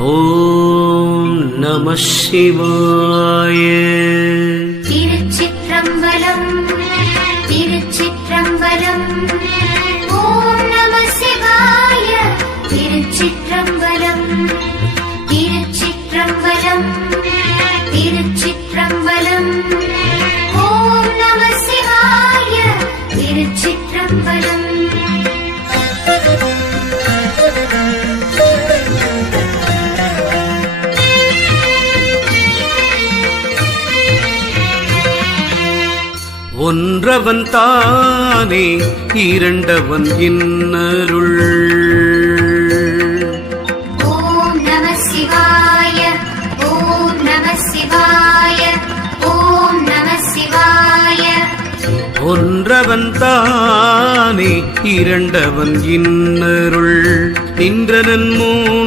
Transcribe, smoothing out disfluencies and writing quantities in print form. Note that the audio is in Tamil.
ஓம் நம சிவாய. திருச்சிற்றம்பலம் திருச்சிற்றம்பலம். ஓம் நம சிவாய. திருச்சிற்றம்பலம் திருச்சிற்றம்பலம் திருச்சிற்றம்பலம். ஓம் நம சிவாய. திருச்சிற்றம்பலம். ஒன்றவன் தானே இரண்டவன் இன்னருள். ஓம் நம சிவாய. ஓம் நம சிவாய. ஓம் நம சிவாய. ஒன்றவன் தானே இரண்டவன் இன்னருள். நின்றனன்